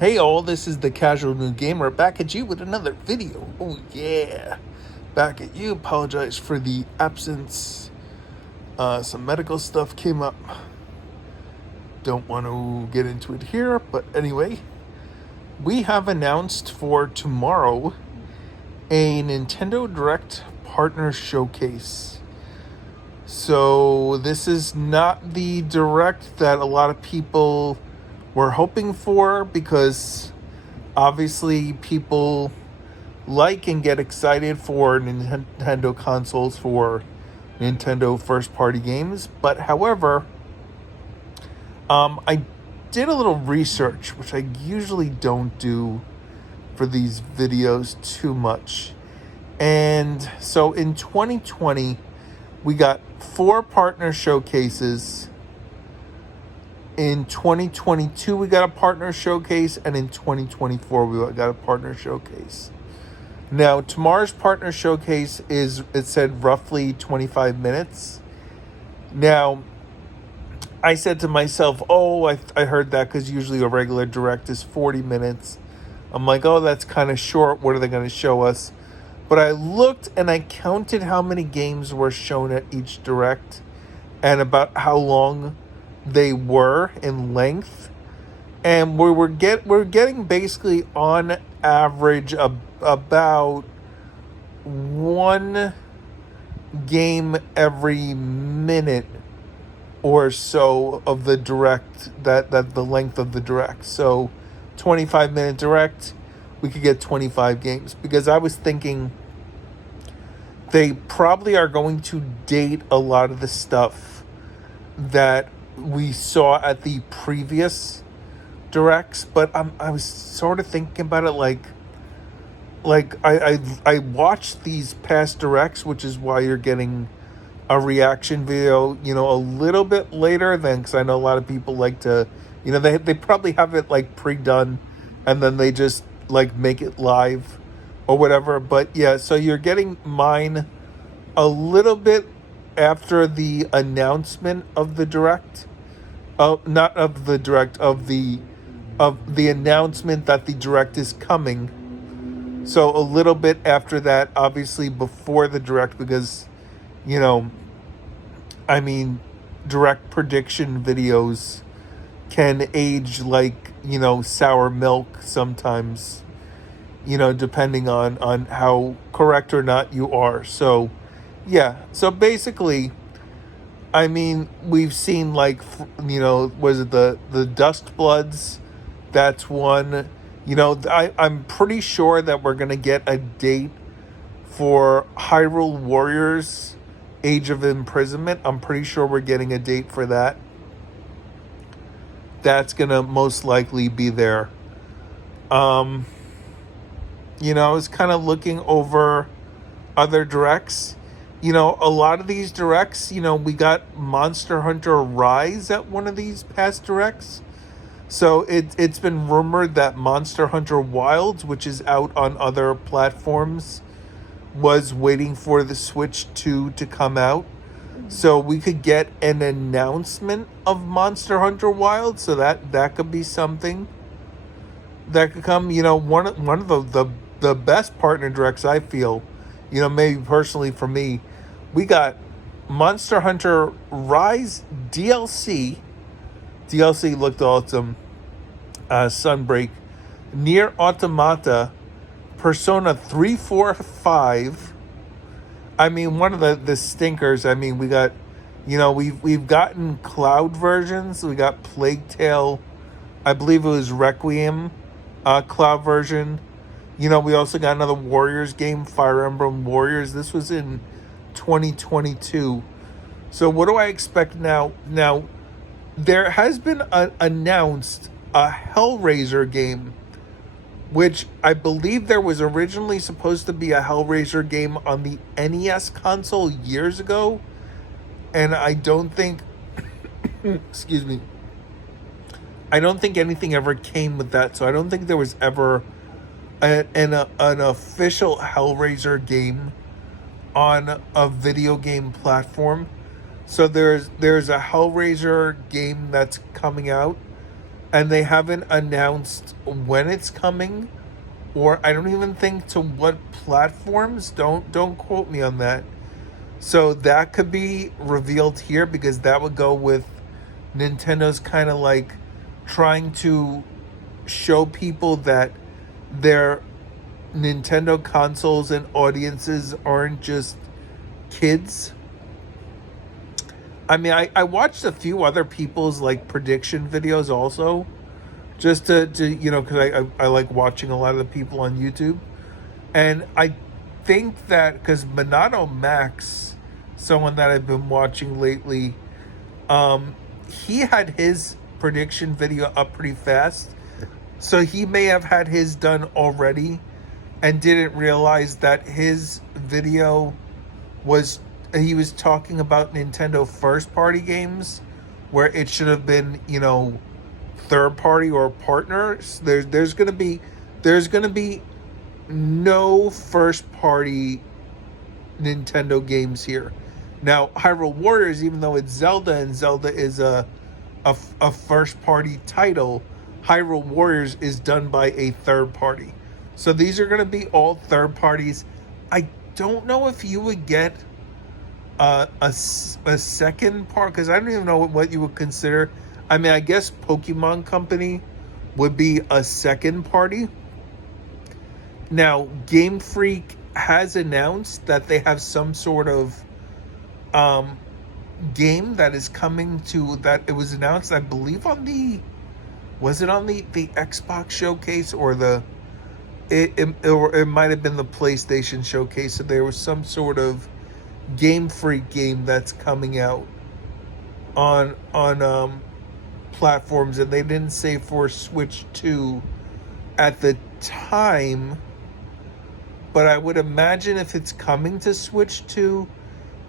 Hey all, this is the Casual New Gamer back at you with another video. Oh yeah, back at you. Apologize for the absence. Some medical stuff came up. Don't want to get into it here, but anyway, we have announced for tomorrow a Nintendo Direct Partner Showcase. So this is not the Direct that a lot of people were hoping for, because obviously people like and get excited for Nintendo consoles for Nintendo first party games. But however, I did a little research, which I usually don't do for these videos too much. And so in 2020, we got 4 partner showcases. In 2022, we got a partner showcase, and in 2024, we got a partner showcase. Now, tomorrow's partner showcase it said roughly 25 minutes. Now, I said to myself, I heard that because usually a regular Direct is 40 minutes. I'm like, that's kind of short. What are they going to show us? But I looked and I counted how many games were shown at each Direct and about how long they were in length, and we're getting basically on average about one game every minute or so of the Direct, that the length of the Direct. So 25-minute Direct, we could get 25 games, because I was thinking they probably are going to date a lot of the stuff that we saw at the previous Directs. But I was sort of thinking about it like I watched these past Directs, which is why you're getting a reaction video, a little bit later than, because I know a lot of people like to, they probably have it like pre-done and then they just like make it live or whatever. But yeah, so you're getting mine a little bit after the announcement of the Direct. Not of the Direct, of the announcement that the Direct is coming. So a little bit after that, obviously before the Direct, because Direct prediction videos can age like sour milk sometimes, depending on how correct or not you are. So yeah, so basically, we've seen was it the Dust Bloods? That's one. I'm pretty sure that we're going to get a date for Hyrule Warriors Age of Imprisonment. I'm pretty sure we're getting a date for that. That's going to most likely be there. I was kind of looking over other Directs. A lot of these Directs, we got Monster Hunter Rise at one of these past Directs. So it's been rumored that Monster Hunter Wilds, which is out on other platforms, was waiting for the Switch 2 to come out. So we could get an announcement of Monster Hunter Wilds. So that could be something that could come. One of the best partner Directs, I feel, maybe personally for me, we got Monster Hunter Rise DLC. DLC looked awesome. Sunbreak, Nier Automata, Persona 3, 4, 5. One of the stinkers. We got, we've gotten cloud versions. We got Plague Tale, I believe it was Requiem, cloud version. We also got another Warriors game, Fire Emblem Warriors. This was in 2022. So what do I expect now? Now, there has been announced a Hellraiser game, which I believe there was originally supposed to be a Hellraiser game on the NES console years ago. And I don't think, excuse me, I don't think anything ever came with that. So I don't think there was ever an official Hellraiser game on a video game platform. So there's a Hellraiser game that's coming out and they haven't announced when it's coming, or I don't even think to what platforms. Don't quote me on that. So that could be revealed here, because that would go with Nintendo's kind of like trying to show people that their Nintendo consoles and audiences aren't just kids. I mean, I watched a few other people's like prediction videos also, just to because I like watching a lot of the people on YouTube. And I think that because Minato Max, someone that I've been watching lately, he had his prediction video up pretty fast. So he may have had his done already and didn't realize that his video was, he was talking about Nintendo first party games where it should have been, third party or partners. There's gonna be no first party Nintendo games here. Now, Hyrule Warriors, even though it's Zelda and Zelda is a first party title, Hyrule Warriors is done by a third party. So these are going to be all third parties. I don't know if you would get a second part, because I don't even know what you would consider. I mean, I guess Pokemon Company would be a second party. Now, Game Freak has announced that they have some sort of game that is coming to, that it was announced, I believe, on the, was it on the Xbox showcase or the, it might have been the PlayStation showcase. So there was some sort of Game Freak game that's coming out on platforms, and they didn't say for Switch 2 at the time. But I would imagine if it's coming to Switch 2,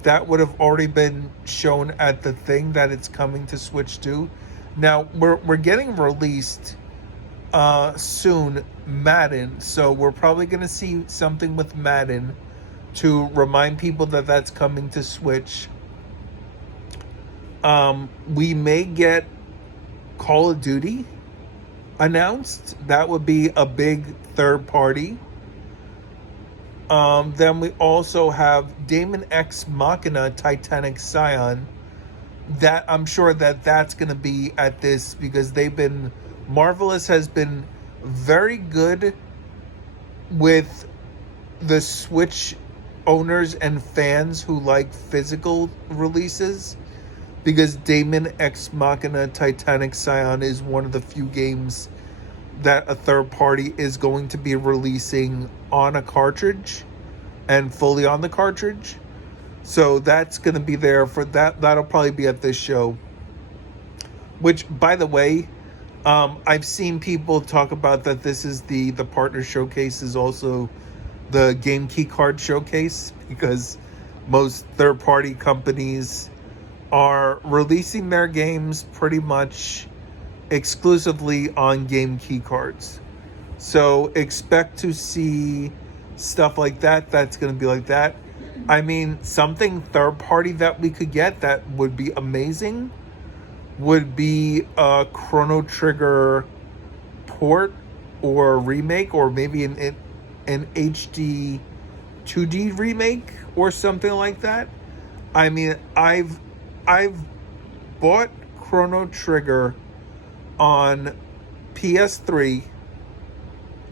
that would have already been shown at the thing that it's coming to Switch 2. Now, we're getting released soon, Madden. So we're probably going to see something with Madden to remind people that that's coming to Switch. We may get Call of Duty announced. That would be a big third party. Then we also have Daemon X Machina Titanic Scion. That I'm sure that's going to be at this, because Marvelous has been very good with the Switch owners and fans who like physical releases, because Daemon X Machina Titanic Scion is one of the few games that a third party is going to be releasing on a cartridge and fully on the cartridge. So that's going to be there for that. That'll probably be at this show. Which, by the way, I've seen people talk about that this is the partner showcase is also the Game Key Card showcase, because most third-party companies are releasing their games pretty much exclusively on Game Key Cards. So expect to see stuff like that. That's going to be like that. I mean, something third-party that we could get that would be amazing would be a Chrono Trigger port or remake, or maybe an HD 2D remake or something like that. I mean, I've bought Chrono Trigger on PS3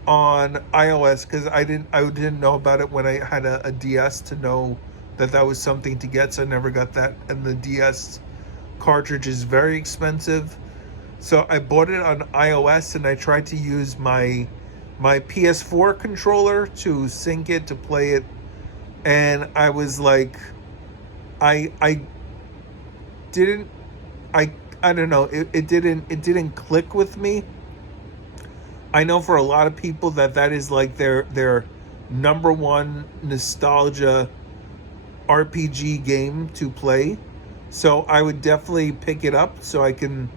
on iOS, because I didn't know about it when I had a DS to know that was something to get, so I never got that. And the DS cartridge is very expensive, so I bought it on iOS, and I tried to use my PS4 controller to sync it to play it, and I was like, I don't know, it didn't click with me. I know for a lot of people that is like their number one nostalgia RPG game to play. So I would definitely pick it up so I can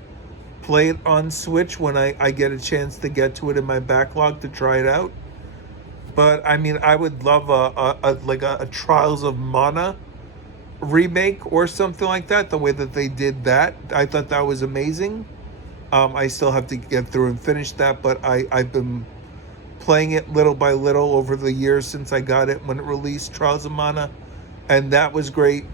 play it on Switch when I get a chance to get to it in my backlog to try it out. But I mean, I would love a Trials of Mana remake or something like that. The way that they did that, I thought that was amazing. I still have to get through and finish that, but I've been playing it little by little over the years since I got it when it released, Trials of Mana, and that was great.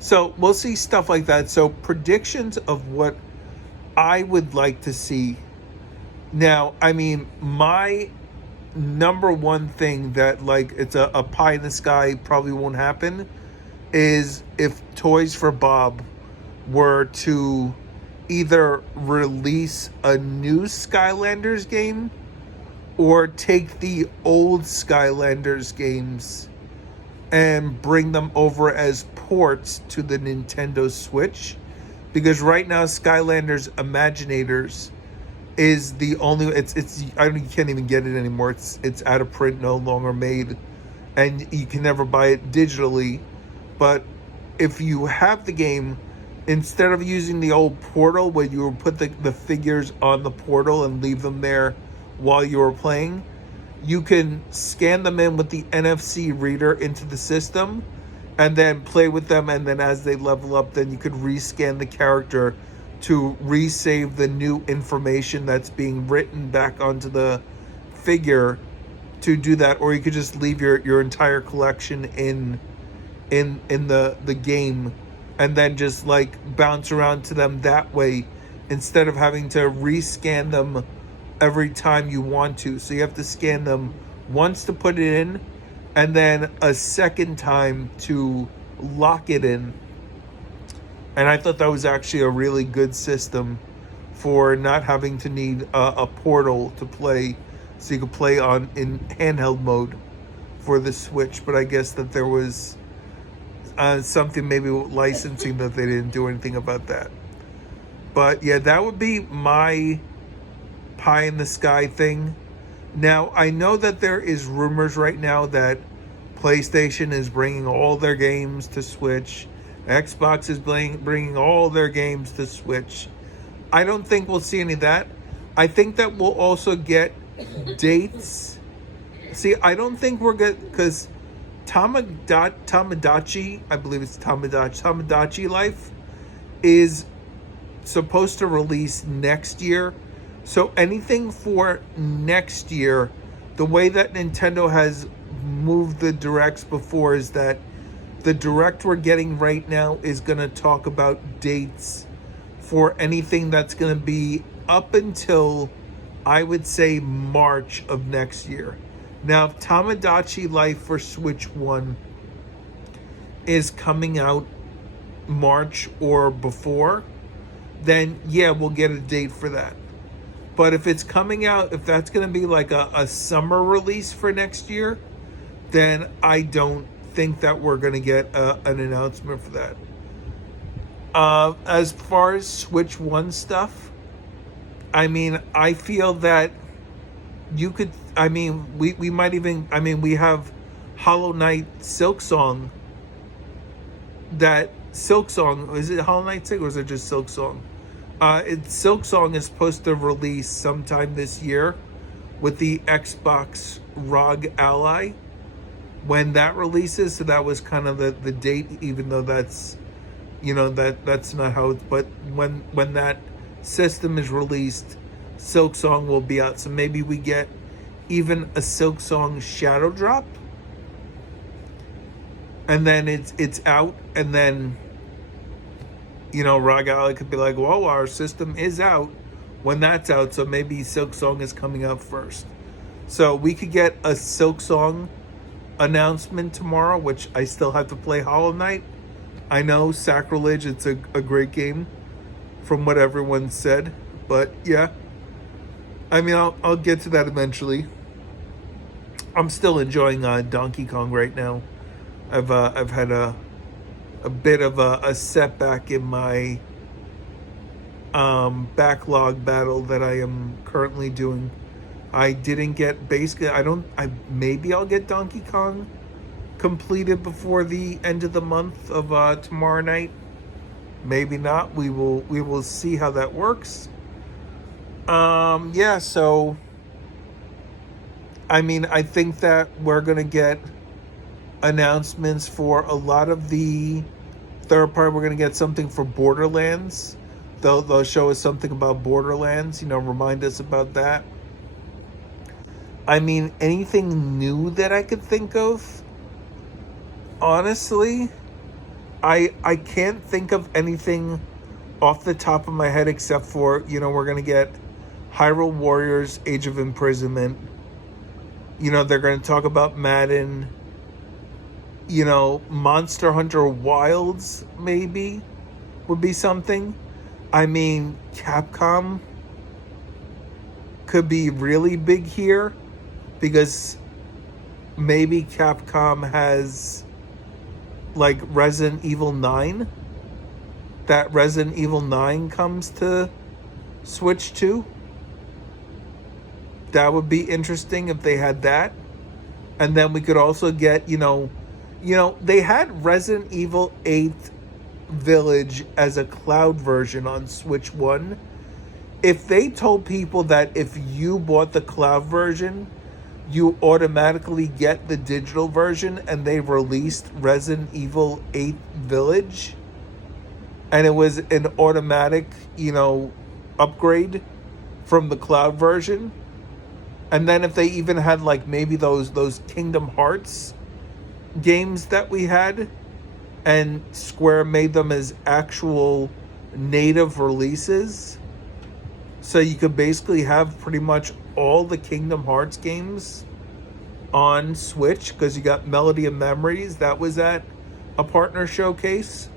So we'll see stuff like that. So predictions of what I would like to see. Now, I mean, my number one thing that, like, it's a pie in the sky, probably won't happen, is if Toys for Bob were to either release a new Skylanders game or take the old Skylanders games and bring them over as ports to the Nintendo Switch. Because right now Skylanders Imaginators is the only, it's I don't, you can't even get it anymore. It's out of print, no longer made, and you can never buy it digitally. But if you have the game, instead of using the old portal where you would put the figures on the portal and leave them there while you were playing, you can scan them in with the NFC reader into the system and then play with them, and then as they level up, then you could rescan the character to resave the new information that's being written back onto the figure to do that. Or you could just leave your entire collection in the game and then just like bounce around to them that way, instead of having to rescan them every time you want to. So you have to scan them once to put it in, and then a second time to lock it in. And I thought that was actually a really good system for not having to need a portal to play, so you could play in handheld mode for the Switch. But I guess that there was something maybe with licensing that they didn't do anything about that. But yeah, that would be my pie in the sky thing. Now, I know that there is rumors right now that PlayStation is bringing all their games to Switch. Xbox is bringing all their games to Switch. I don't think we'll see any of that. I think that we'll also get dates. See, I don't think we're good, because Tamagotchi, I believe it's Tamagotchi Life, is supposed to release next year. So anything for next year, the way that Nintendo has moved the directs before is that the direct we're getting right now is going to talk about dates for anything that's going to be up until, I would say, March of next year. Now, if Tamagotchi Life for Switch 1 is coming out March or before, then yeah, we'll get a date for that. But if it's coming out, if that's going to be like a summer release for next year, then I don't think that we're going to get an announcement for that. As far as Switch 1 stuff, I mean, I feel that you could, I mean, we might even, I mean, we have Hollow Knight Silksong. That Silksong, is it Hollow Knight or is it just Silksong? Silksong is supposed to release sometime this year with the Xbox ROG Ally when that releases. So that was kind of the date, even though that's, you know, that's not how it's, but when that system is released, Silksong will be out. So maybe we get even a Silksong Shadow Drop, and then it's out, and then, you know, ROG Ally could be like, whoa, our system is out when that's out, so maybe Silksong is coming out first. So we could get a Silksong announcement tomorrow, which I still have to play Hollow Knight. I know, sacrilege, it's a great game from what everyone said, but yeah. I mean, I'll get to that eventually. I'm still enjoying Donkey Kong right now. I've had a bit of a setback in my backlog battle that I am currently doing. I didn't get, basically, maybe I'll get Donkey Kong completed before the end of the month of tomorrow night. Maybe not. We will see how that works. Yeah, so I mean, I think that we're gonna get announcements for a lot of the third party. We're gonna get something for Borderlands They'll show us something about Borderlands, remind us about that. I mean, anything new that I could think of, honestly, I can't think of anything off the top of my head except for, we're going to get Hyrule Warriors Age of Imprisonment. They're going to talk about Madden. Monster Hunter Wilds maybe would be something. I mean, Capcom could be really big here because maybe Capcom has like Resident Evil 9. That Resident Evil 9 comes to Switch 2. That would be interesting if they had that. And then we could also get, they had Resident Evil 8 Village as a cloud version on Switch 1. If they told people that if you bought the cloud version, you automatically get the digital version, and they released Resident Evil 8 Village, and it was an automatic, upgrade from the cloud version. And then if they even had like maybe those Kingdom Hearts games that we had, and Square made them as actual native releases, so you could basically have pretty much all the Kingdom Hearts games on Switch, because you got Melody of Memories that was at a partner showcase.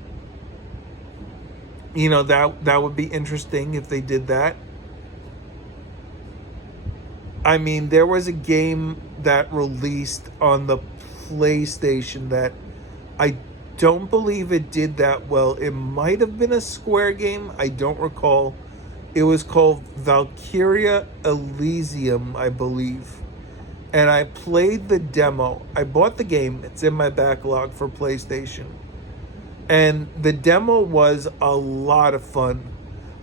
That would be interesting if they did that. I mean, there was a game that released on the PlayStation that I don't believe it did that well. It might have been a Square game. I don't recall. It was called Valkyria Elysium, I believe. And I played the demo. I bought the game. It's in my backlog for PlayStation. And the demo was a lot of fun.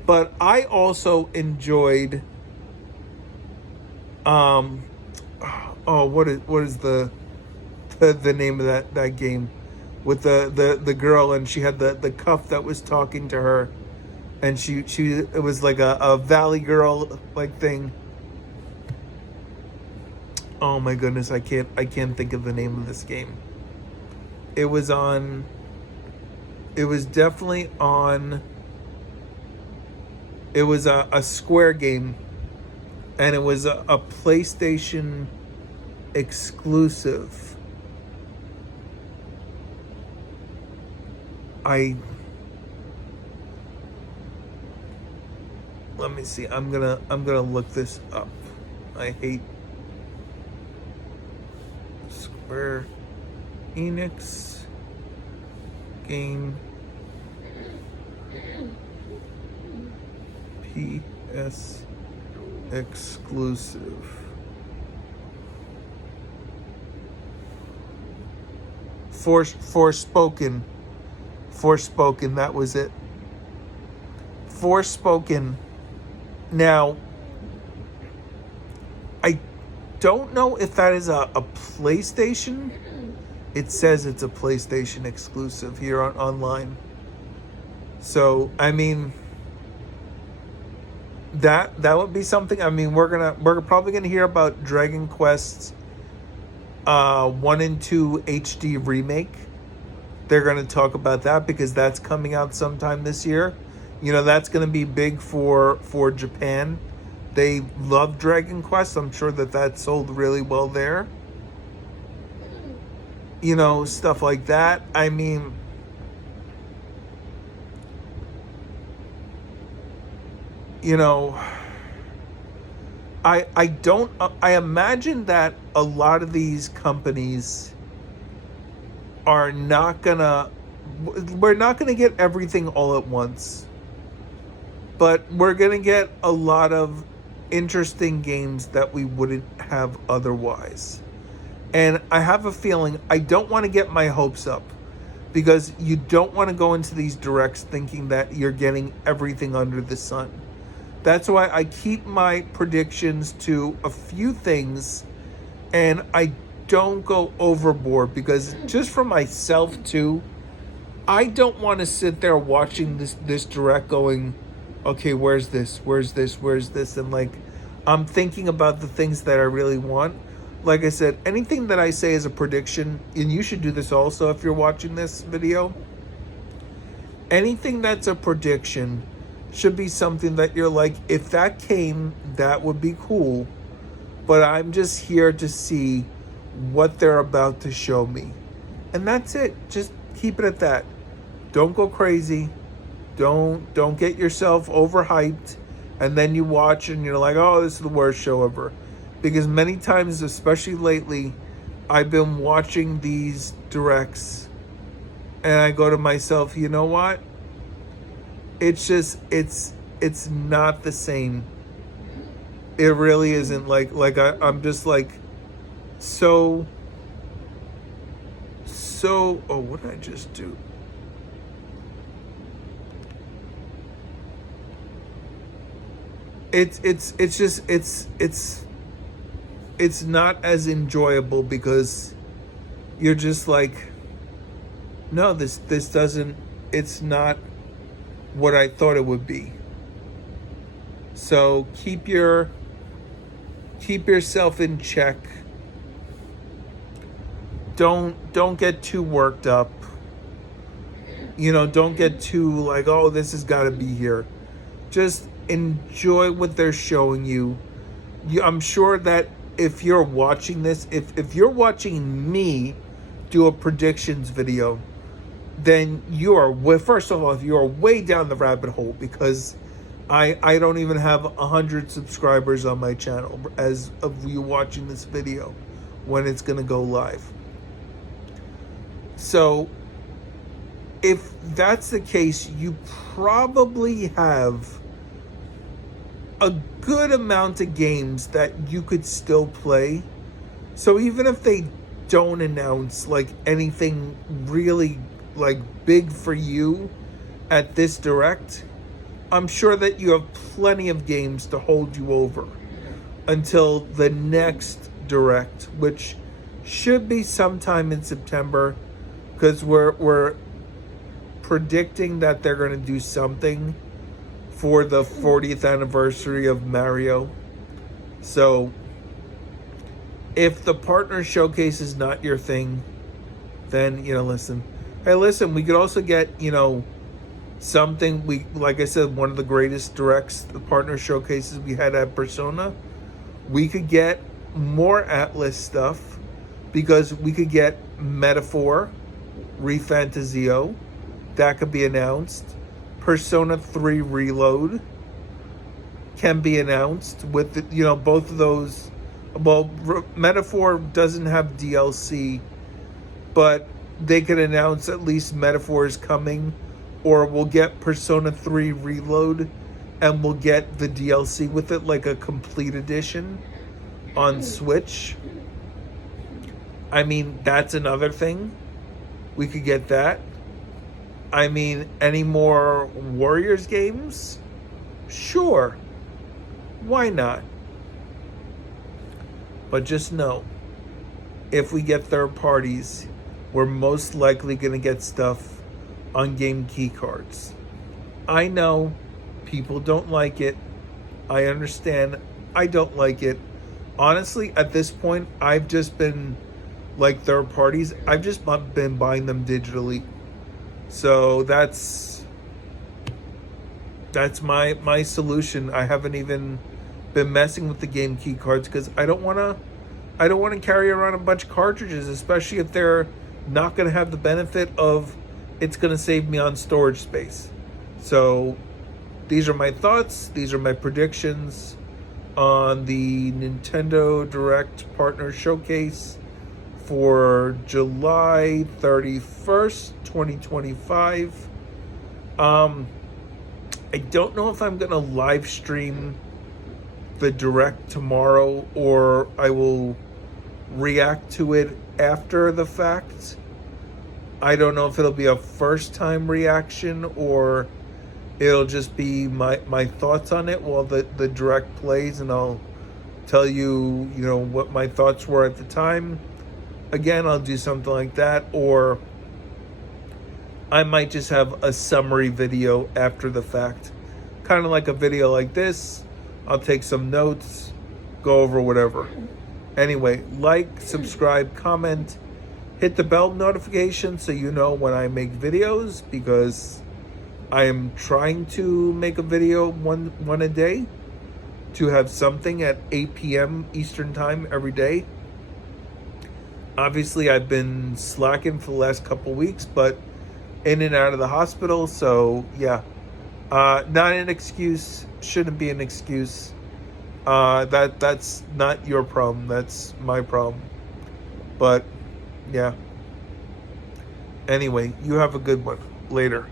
But I also enjoyed what is the name of that game with the girl, and she had the cuff that was talking to her, and she it was like a Valley Girl like thing. Oh my goodness, I can't think of the name of this game. It was definitely on. It was a Square game, and it was a PlayStation exclusive. Let me see. I'm gonna look this up. I hate Square Enix game PS exclusive. Forspoken, that was it. Forspoken. Now, I don't know if that is a PlayStation. It says it's a PlayStation exclusive here online. So, I mean, that would be something. I mean, we're probably gonna hear about Dragon Quest 1 and 2 HD remake. They're gonna talk about that because that's coming out sometime this year. That's gonna be big for Japan. They love Dragon Quest. I'm sure that sold really well there. Stuff like that. I mean, I imagine that a lot of these companies we're not gonna get everything all at once, but we're gonna get a lot of interesting games that we wouldn't have otherwise. And I have a feeling, I don't want to get my hopes up, because you don't want to go into these directs thinking that you're getting everything under the sun. That's why I keep my predictions to a few things, and I don't go overboard, because just for myself too, I don't want to sit there watching this direct going, okay, where's this? Where's this? Where's this? And like, I'm thinking about the things that I really want. Like I said, anything that I say is a prediction, and you should do this also if you're watching this video. Anything that's a prediction should be something that you're like, if that came, that would be cool. But I'm just here to see what they're about to show me. And that's it. Just keep it at that. Don't go crazy. Don't get yourself overhyped, and then you watch and you're like, oh, this is the worst show ever. Because many times, especially lately, I've been watching these directs and I go to myself, you know what? It's just it's not the same. It really isn't. I'm just like so oh, what did I just do? It's not as enjoyable because you're just like, no, this doesn't, it's not what I thought it would be. So keep yourself in check. Don't get too worked up. Don't get too like, oh, this has got to be here. Just enjoy what they're showing you. I'm sure that if you're watching this, if you're watching me do a predictions video, then you are, first of all, you are way down the rabbit hole, because I don't even have 100 subscribers on my channel as of you watching this video when it's going to go live. So if that's the case, you probably have a good amount of games that you could still play. So even if they don't announce like anything really like big for you at this direct, I'm sure that you have plenty of games to hold you over until the next direct, which should be sometime in September, because we're predicting that they're going to do something for the 40th anniversary of Mario. So if the partner showcase is not your thing, then listen, we could also get something. Like I said, one of the greatest directs, the partner showcases we had at Persona, we could get more Atlas stuff, because we could get Metaphor ReFantazio, that could be announced. Persona 3 Reload can be announced with both of those. Well, Metaphor doesn't have DLC, but they could announce at least Metaphor is coming, or we'll get Persona 3 Reload and we'll get the DLC with it, like a complete edition on Switch. I mean, that's another thing. We could get that. I mean, any more Warriors games? Sure. Why not? But just know, if we get third parties, we're most likely going to get stuff on game key cards. I know people don't like it. I understand. I don't like it. Honestly, at this point, I've just been like third parties. I've just been buying them digitally. So that's my solution. I haven't even been messing with the game key cards, because I don't want to carry around a bunch of cartridges, especially if they're not going to have the benefit of it's going to save me on storage space. So these are my thoughts. These are my predictions on the Nintendo Direct Partner Showcase for July 31st, 2025. I don't know if I'm going to live stream the Direct tomorrow, or I will react to it after the fact. I don't know if it'll be a first time reaction, or it'll just be my thoughts on it while the Direct plays, and I'll tell you, what my thoughts were at the time. Again, I'll do something like that, or I might just have a summary video after the fact. kind of like a video like this. I'll take some notes, go over whatever. Anyway, like, subscribe, comment, hit the bell notification so you know when I make videos, because I am trying to make a video one a day, to have something at 8 p.m. Eastern time every day. Obviously, I've been slacking for the last couple weeks, but in and out of the hospital, so yeah. Not an excuse, shouldn't be an excuse. That's not your problem, that's my problem. But yeah. Anyway, you have a good one. Later.